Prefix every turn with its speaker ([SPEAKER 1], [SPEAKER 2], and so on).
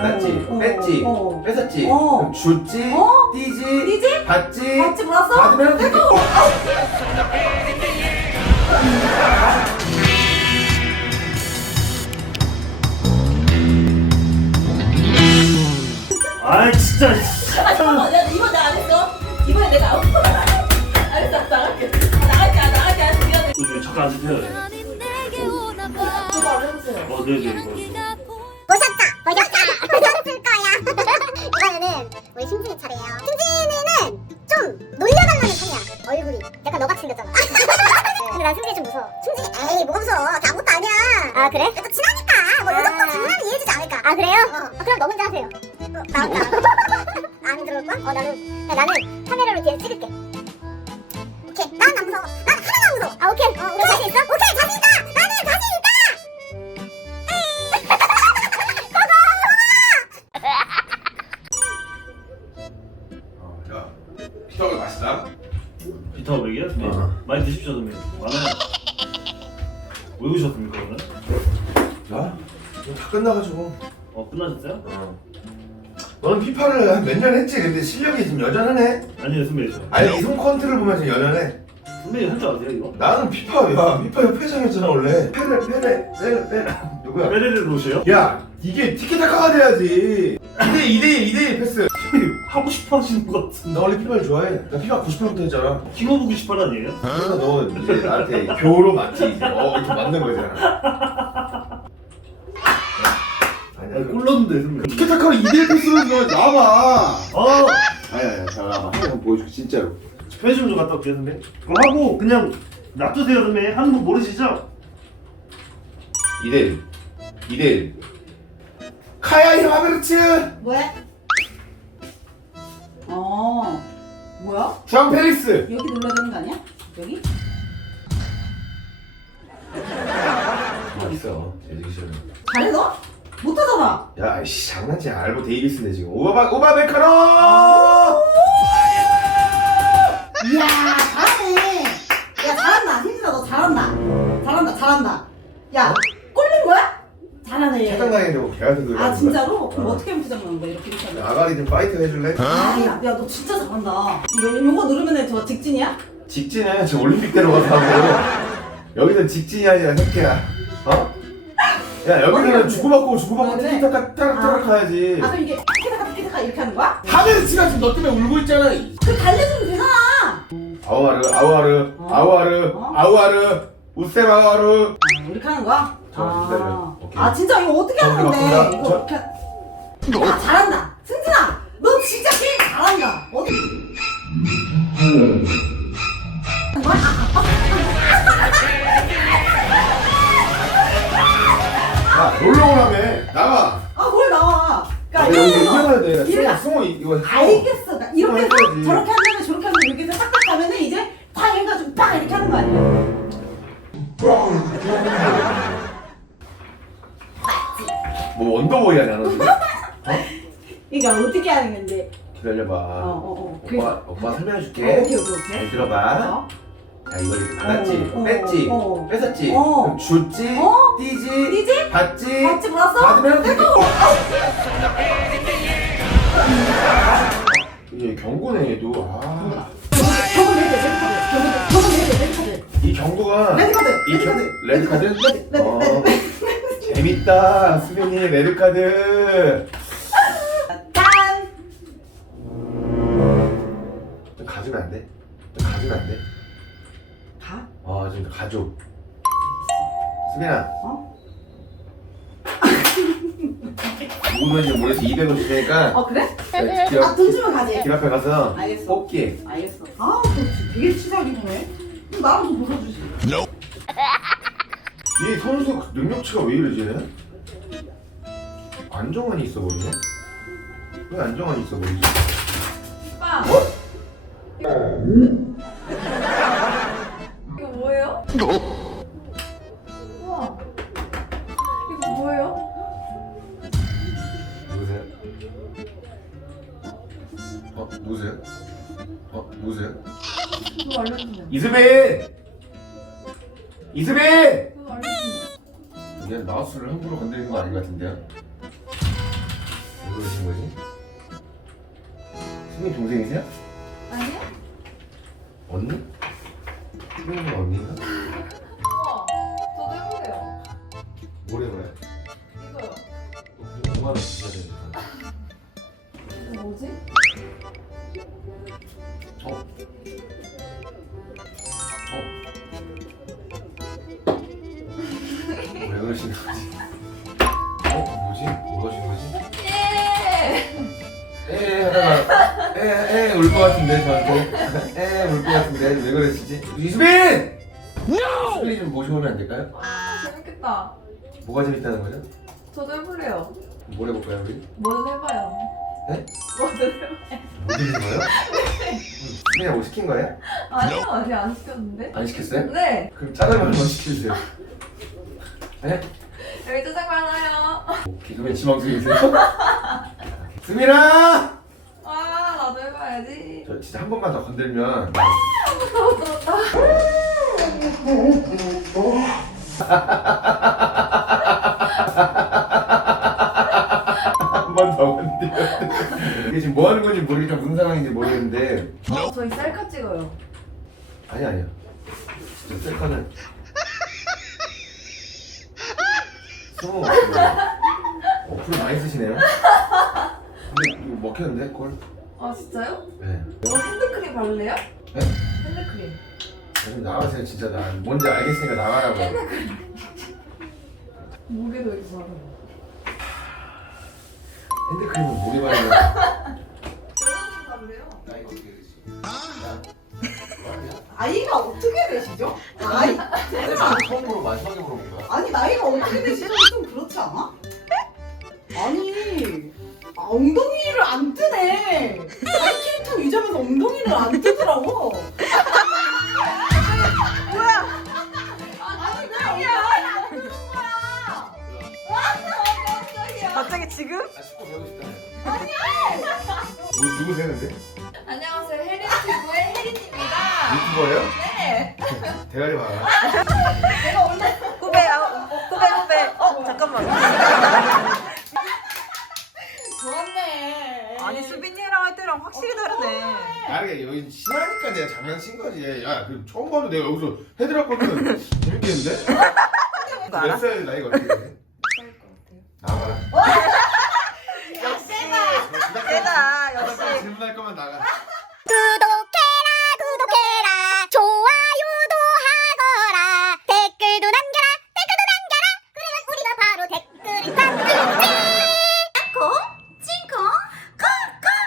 [SPEAKER 1] 받았지?
[SPEAKER 2] 어, 어,
[SPEAKER 1] 뺐지?
[SPEAKER 2] 어.
[SPEAKER 1] 뺏었지?
[SPEAKER 2] 어.
[SPEAKER 1] 그럼 줬지?
[SPEAKER 2] 어?
[SPEAKER 1] 띠지?
[SPEAKER 2] 띠지?
[SPEAKER 1] 받지?
[SPEAKER 2] 같이 받았어?
[SPEAKER 1] 받으면 되게
[SPEAKER 3] 아 진짜. 씨.
[SPEAKER 2] 아 잠깐만. 야 이번 내가 안 했어? 이번에 내가 아웃 알았어. 나갈게. 나갈게. 아, 나갈게. 미안해.
[SPEAKER 3] 저 잠깐 앉으세요.
[SPEAKER 2] 이거 안 해보세요
[SPEAKER 3] 어 네네 이거
[SPEAKER 4] 보셨다. 보셨다. 보셨을 거야 이번에는 우리 심순이 차례예요. 승진이는 좀 놀려달라는 편이야 얼굴이. 약간 너같이 생겼잖아. 근데 난 승진이 좀 무서워. 승진이 에이 뭐가 무서워? 다 아무것도 아니야. 아 그래? 또 친하니까. 뭐이 정도 장난은 이해해주지 않을까. 아 그래요? 어. 그럼 너 혼자 하세요. 어, 나 혼자 안 들어올 거야? 어 나는 야, 나는 카메라로 뒤에서 찍을게. 오케이. 난안 무서워. 난 하나도 안 무서워. 아 오케이. 어, 오케이. 자신 있어?
[SPEAKER 3] 드십시오 선배님 많아요 왜 오셨습니까 오늘?
[SPEAKER 1] 야 이거 다 끝나가지고.
[SPEAKER 3] 어 끝나셨어요?
[SPEAKER 1] 어. 너는 피파를 한 몇 년 했지? 근데 실력이 지금 여전하네
[SPEAKER 3] 아니요 선배님 저
[SPEAKER 1] 아니 이손 컨트를 보면 지금 여전해.
[SPEAKER 3] 선배님 할 줄 아세요 이거?
[SPEAKER 1] 나는 피파 야 피파 협회장이었잖아 원래. 페레 페레 페레 페레. 누구야?
[SPEAKER 3] 페레를 오셔요?
[SPEAKER 1] 야 이게 티켓타카가 돼야지. 2대 2대 2대 패스
[SPEAKER 3] 하고 싶어 하시는 것 같은데.
[SPEAKER 1] 나 원래 피파를 좋아해. 나 피파 98부터 했잖아.
[SPEAKER 3] 킹오브 98 아니에요?
[SPEAKER 1] 그래서 너 이제 나한테 교로 맞지. 이제. 어 이렇게 맞는 거잖아
[SPEAKER 3] 아니
[SPEAKER 1] 아니야
[SPEAKER 3] 골 넣었는데 선배님
[SPEAKER 1] 티켓타카로 2대 패스로 너 나와봐.
[SPEAKER 3] 아
[SPEAKER 1] 아니야. 잘 나와봐. 한번 보여줄게 진짜로.
[SPEAKER 3] 편의점 좀 갔다 올게요 선배님 그럼 하고 그냥 놔두세요 선배님 하는 거 모르시죠?
[SPEAKER 1] 2대 1 2대 1 카야이 하베르츠!
[SPEAKER 2] 뭐해? 어 뭐야?
[SPEAKER 1] 주앙 페리스
[SPEAKER 2] 여기 눌러야 되는 거 아니야? 여기?
[SPEAKER 1] 어딨어 에디션
[SPEAKER 2] 잘해 너? 못하잖아
[SPEAKER 1] 야, 아이씨, 장난치야. 알보 데이비스인데 지금. 오바바, 오바 메카노!
[SPEAKER 2] 이야 잘하네 야 잘한다 희진아 너 잘한다 잘한다 잘한다 야
[SPEAKER 1] 차장당이라고 걔한테 그러는
[SPEAKER 2] 아 진짜로? 그럼
[SPEAKER 1] 어.
[SPEAKER 2] 어 떻게 하면 부장 나는 거야 이렇게 이렇게 하면
[SPEAKER 1] 아가리 좀 파이팅 해줄래?
[SPEAKER 2] 아야너 진짜 잘한다 이거 요거 누르면 저 직진이야?
[SPEAKER 1] 직진은 저 올림픽대로 가서 하고 여기서 직진이 아니라 새끼야. 어? 야,
[SPEAKER 2] 갔는데?
[SPEAKER 1] 주고받고 주고받고? 티키타카 타락타락 하야지.
[SPEAKER 2] 아 그럼 이게 티키타카 티키타카 이렇게 하는 거야?
[SPEAKER 1] 하면서 지가 지금 너 때문에 울고 있잖아.
[SPEAKER 2] 그 달래주면 되잖아
[SPEAKER 1] 아우아르, 아우아르,
[SPEAKER 2] 어?
[SPEAKER 1] 아우아르,
[SPEAKER 2] 어?
[SPEAKER 1] 아우아르, 우셈 아우아르.
[SPEAKER 2] 아, 이렇게 하는 거야?
[SPEAKER 1] 기다려.
[SPEAKER 2] 아,
[SPEAKER 1] 오케이.
[SPEAKER 2] 아 진짜 이거 어떻게 하는
[SPEAKER 1] 저
[SPEAKER 2] 건데? 이거
[SPEAKER 1] 저-
[SPEAKER 2] 이렇게 야 잘한다 승진아 너 진짜 게임 잘한다 어디
[SPEAKER 1] 야, 놀러 오라며. 나가.
[SPEAKER 2] 아뭘 나와 그러니까
[SPEAKER 1] 여기
[SPEAKER 2] 이거
[SPEAKER 1] 이겨야 돼. 승호, 승호 이거. 승호.
[SPEAKER 2] 알겠어 그러니까 이렇게 해서
[SPEAKER 1] 해야지.
[SPEAKER 2] 저렇게 한 다음에 저렇게 한 다음에 이렇게 해서 딱딱 가면은 이제 팍 해가지고 빵 이렇게 하는 거 아니야
[SPEAKER 1] 뭐 원더보이 하냐 너 지금?
[SPEAKER 2] 그러니까 어떻게 하는 건데
[SPEAKER 1] 기다려봐.
[SPEAKER 2] 어 어 어
[SPEAKER 1] 오빠 오빠 설명해줄게.
[SPEAKER 2] 오케이 오케이
[SPEAKER 1] 잘
[SPEAKER 2] 오케이
[SPEAKER 1] 들어봐.
[SPEAKER 2] 어?
[SPEAKER 1] 자 이렇게 받았지,
[SPEAKER 2] 어, 어,
[SPEAKER 1] 뺐지,
[SPEAKER 2] 어.
[SPEAKER 1] 뺏었지,
[SPEAKER 2] 어.
[SPEAKER 1] 그럼 줬지,
[SPEAKER 2] 어?
[SPEAKER 1] 띠지,
[SPEAKER 2] 띠지?
[SPEAKER 1] 받지,
[SPEAKER 2] 같이 받았어?
[SPEAKER 1] 받으면. 얘 경고네 얘도. 아.
[SPEAKER 2] 저거 돼 레드카드 저거 저거 돼 레드카드
[SPEAKER 1] 이 경고가
[SPEAKER 2] 레드카드
[SPEAKER 1] 이 경-
[SPEAKER 2] 레드카드
[SPEAKER 1] 레드카드?
[SPEAKER 2] 레드 레드
[SPEAKER 1] 어.
[SPEAKER 2] 레드
[SPEAKER 1] 재밌다 수빈이 레드카드.
[SPEAKER 2] 짠
[SPEAKER 1] 좀 가주면 안 돼? 좀 가주면 안 돼?
[SPEAKER 2] 가?
[SPEAKER 1] 어, 좀 가줘. 수빈아.
[SPEAKER 2] 어?
[SPEAKER 1] 누구인지 모르겠어 200원 줄 테니까
[SPEAKER 2] 어 그래?
[SPEAKER 1] 길,
[SPEAKER 2] 아돈 주면 가지
[SPEAKER 1] 길 앞에 가서
[SPEAKER 2] 알겠어.
[SPEAKER 1] 뽑기
[SPEAKER 2] 알겠어 아 너 되게 치사하게 보네 나랑 좀 벗어주지
[SPEAKER 1] 이 선수 능력치가 왜 이러지 얘? 안정환이 있어 보이네? 왜 안정환이 있어 보이지?
[SPEAKER 2] 오빠
[SPEAKER 1] 뭐?
[SPEAKER 2] 이거 뭐예요? 우와 이거 뭐예요?
[SPEAKER 1] 누구세요? 어? 누구세요? 어? 누구세요?
[SPEAKER 2] 그거 알려주세요
[SPEAKER 1] 이수빈! 이수빈! 얘 라오스를 함부로 건드리는 거 아닌 것 같은데요? 왜 그러신 거지? 선생님 동생이세요?
[SPEAKER 5] 아니요?
[SPEAKER 1] 언니? 선생님 언니인가?
[SPEAKER 5] 저도 해보세요
[SPEAKER 1] 뭐래요?
[SPEAKER 5] 이거요
[SPEAKER 1] 5만 원 주셔야 되니까
[SPEAKER 5] 이거 뭐지?
[SPEAKER 1] 어? 어? 왜 그러시는 거지? 어? 뭐지? 뭐 하시는 거지?
[SPEAKER 5] 예!
[SPEAKER 1] 에 하다가 에에울 것 같은데 저한테 에울것 같은데 왜 그러시지? 이수빈! 수빈이 좀 모셔오면 안 될까요?
[SPEAKER 5] 아, 재밌겠다.
[SPEAKER 1] 뭐가 재밌다는 거죠?
[SPEAKER 5] 저도 해볼래요.
[SPEAKER 1] 뭘 해볼까요 우리?
[SPEAKER 5] 뭐든 해봐요.
[SPEAKER 1] 네?
[SPEAKER 5] 뭐든 해봐요.
[SPEAKER 1] 뭐 드신 거예요? 그냥 뭐 시킨 거예요?
[SPEAKER 5] 아니요, 아직 안 시켰는데.
[SPEAKER 1] 안 시켰어요?
[SPEAKER 5] 네,
[SPEAKER 1] 그럼 짜장면 한번 시켜주세요 네?
[SPEAKER 5] 여기 짜장 많아요.
[SPEAKER 1] 개그맨 지망생이세요? 수민아!
[SPEAKER 5] 아, 나도 해봐야지.
[SPEAKER 1] 저 진짜 한 번만 더 건들면 한번 더 건들면 이게 지금 뭐 하는 건지 모르니까 무슨 상황인지 모르겠는데
[SPEAKER 5] 어, 저희 셀카 찍어요.
[SPEAKER 1] 아니 아니요 진짜 셀카는 수모 어플 많이 쓰시네요 근데 이거 먹혔는데 꼴?
[SPEAKER 5] 아, 진짜요?
[SPEAKER 1] 네
[SPEAKER 5] 이거 핸드크림 바를래요?
[SPEAKER 1] 네?
[SPEAKER 5] 핸드크림.
[SPEAKER 1] 좀 나가세요 진짜 나 뭔지 알겠으니까 나가라고
[SPEAKER 5] 무게도 이렇게 바르고.
[SPEAKER 1] 핸드크림은 목에 바르면
[SPEAKER 5] 여자분 바르래요.
[SPEAKER 1] 나이가 어떻게 되지?
[SPEAKER 2] 나이가 어떻게 되시죠?
[SPEAKER 1] 아니 나 처음으로 마지막에 물어본 거야
[SPEAKER 2] 아니 나이가 어떻게 되시죠? 않아? 아니 아, 엉덩이를 안 뜨네. 캐릭터 유지하면서 엉덩이를 안 뜨더라고. 뭐야? 아니 왜 엉덩이를 안 뜨는 거야?
[SPEAKER 5] 깜짝이야.
[SPEAKER 2] 갑자기 지금?
[SPEAKER 1] 아 축구 배우고 싶다 아니야 뭐, 누구세요 근데?
[SPEAKER 5] 안녕하세요. 혜린튜브의 혜린입니다.
[SPEAKER 1] 유튜버예요?
[SPEAKER 5] 네.
[SPEAKER 1] 대가리 봐라
[SPEAKER 2] 후배 후배 후배. 어 잠깐만. 좋았네.
[SPEAKER 6] 아니 수빈이랑 할 때랑 확실히 어, 다르네.
[SPEAKER 1] 아니 그러니까 여기 친하니까 내가 장난친 거지. 야, 그 처음 봐도 내가 여기서 헤드락거든 재밌겠는데? 몇살 나이가 어떻게 돼?
[SPEAKER 5] 나가라. 어?
[SPEAKER 1] 역시. 어, 세다. 역시. 질문할 거면 나가.